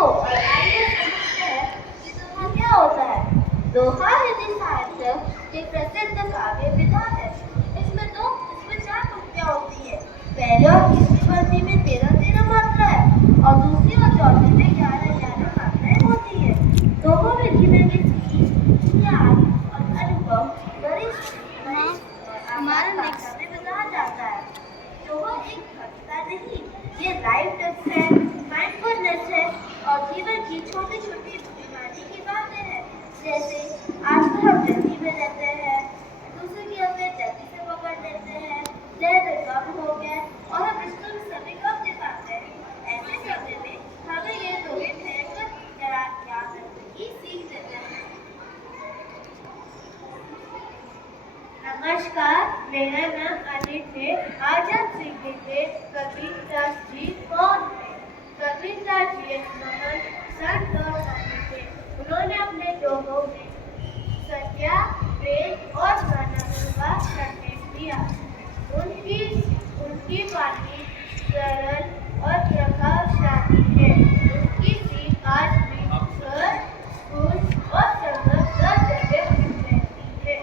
और आइए समझते हैं कि दोहा क्या होता है। दोहा हिंदी साहित्य की प्रसिद्ध काव्य विधा है। इसमें चार पंक्तियां होती है। पहले और तीसरी पंक्ति में 13-13 मात्रा है और दूसरी और चौथी में 11-11 मात्राएं होती है। दोहा विधि में किसी ज्ञान और अनुभव वरिष्ठ हमारा भाषा में बताया जाता है। दोहा एक कविता नहीं, ये लाइफ टिप्स है, माइंडफुलनेस है और जीवन की छोटी छोटी बीमारी की बातें हैं। जैसे आजकल हम जल्दी में रहते हैं, दूसरे की हमें जल्दी से पकड़ लेते हैं, धैर्य कम हो गया और हम रिश्तों में समय कम दे पाते हैं। ऐसे समय में हमें ये दोहे ठहरकर जरा याद रखने की सीख देते हैं। नमस्कार, मेरा नाम अनित है। आज हम सीखेंगे कबीरदास जी कौन है। कबीरदास जी एक महान संत और कवि थे। उन्होंने अपने दोहों में सत्या, प्रेम और मानवता का संदेश दिया। उनकी वाणी सरल और प्रभावशाली है। उनकी सीख आज भी घर, स्कूल और संगत हर जगह मिल रहती है।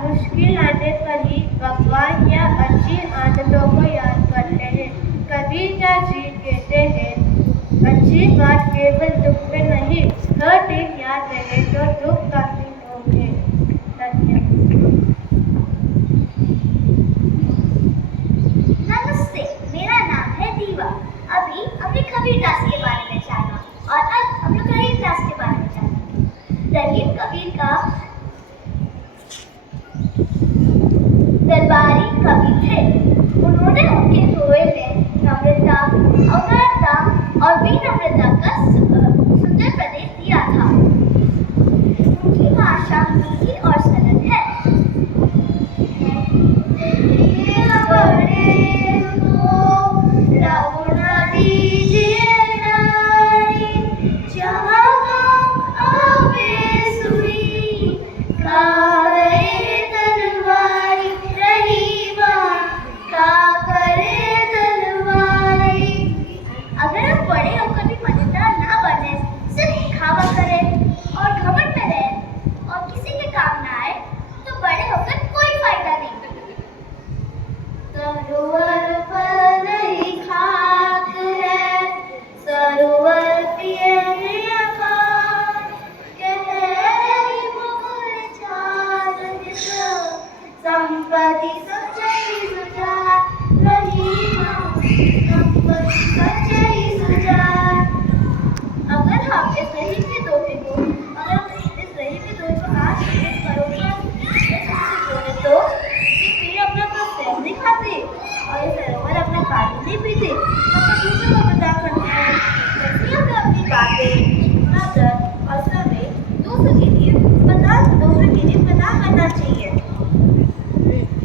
मुश्किल आने पर ही भगवान या अच्छी आदतों को याद करते हैं। कबीरदास जी कहते हैं, अच्छी बात केवल दुख में नहीं, हर दिन याद रहे तो दुख काफी होंगे। नमस्ते, मेरा नाम है दीवा। अभी हमने कबीरदास के बारे में जाना और अब हम लोग रहीमदास के बारे में जानेंगे। रहीम कबीर का दरबारी कवि थे। उन्होंने उनके दोहे में नम्रता, उदारता और विनम्रता का सुंदर प्रदेश दिया था। उनकी भाषा मीठी और सरल है।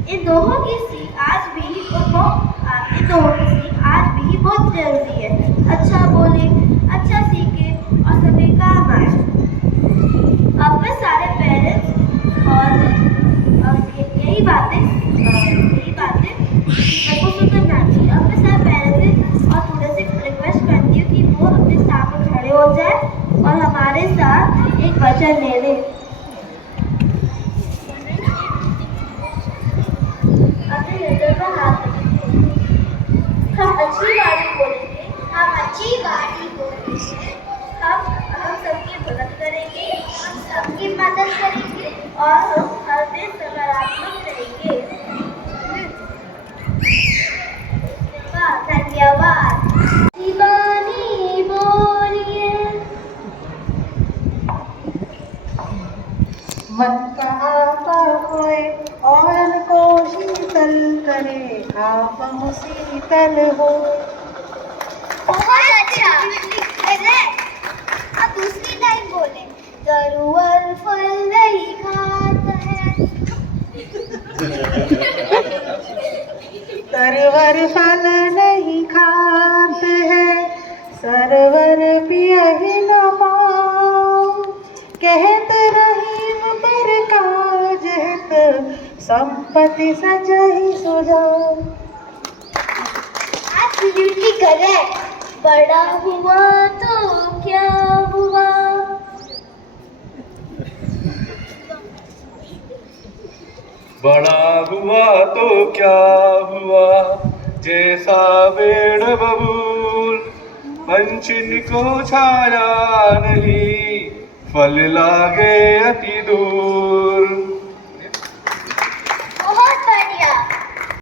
इन दोहों की सीख आज भी बहुत जरूरी है। अच्छा बोले, अच्छा सीखे और सभी काम आए। अपने सारे पेरेंट्स और यही बातें सबको सुनना चाहिए। अपने सारे पेरेंट्स और थोड़े से रिक्वेस्ट करती हूँ कि वो अपने साथ में खड़े हो जाए और हमारे साथ एक वचन ले लें। आप शीतल हो। बहुत अच्छा। करेक्ट। अब दूसरी लाइन बोले। जरूर फल नहीं खाता है। सरवर फल नहीं खाते हैं, सरवर पियहि न पाओ। कहत रहीम पर काज हित, संपत्ति सचहि सुजाओ। Absolutely correct. बड़ा हुआ तो क्या हुआ? बड़ा हुआ तो क्या हुआ, जैसा पेड़ बबूल, पंछिन को छाया नहीं, फल लागे अति दूर।